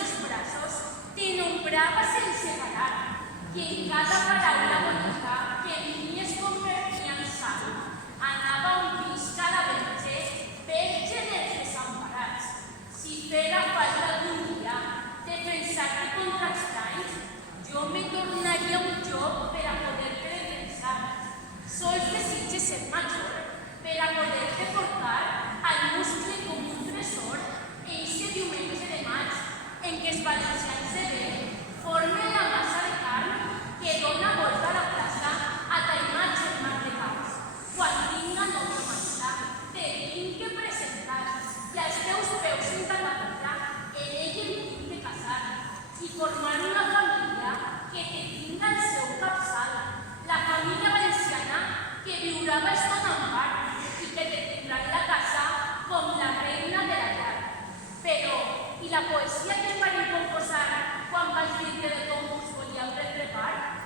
sus brazos te nombraba sense parar, y en cada paraula bonica que en mi es convertia en sang, anava un visca la verge dels desemparats. Si fera falta algun dia defensar-te contra estranys, jo me tornaria un joc per a poder-te defensar. Sols desitge ser major per a poder-te portar al muscle com un tresor eixe diumenge de maig en què els valencians de bé formen la massa de carn que dona volta a la plaça a ta imatge en mar de caps. Quan tinga nova massa, te tinc que presentar i als teus peus en catapulta en ella em tinc de casar i formar una família que te tinga al seu capçal, la família valenciana que viurà baix ton empar i que te tindrà en la casa com la reina de la llar. Però, i la poesia que em van composar quan vas dir-te de com us volia prendre part?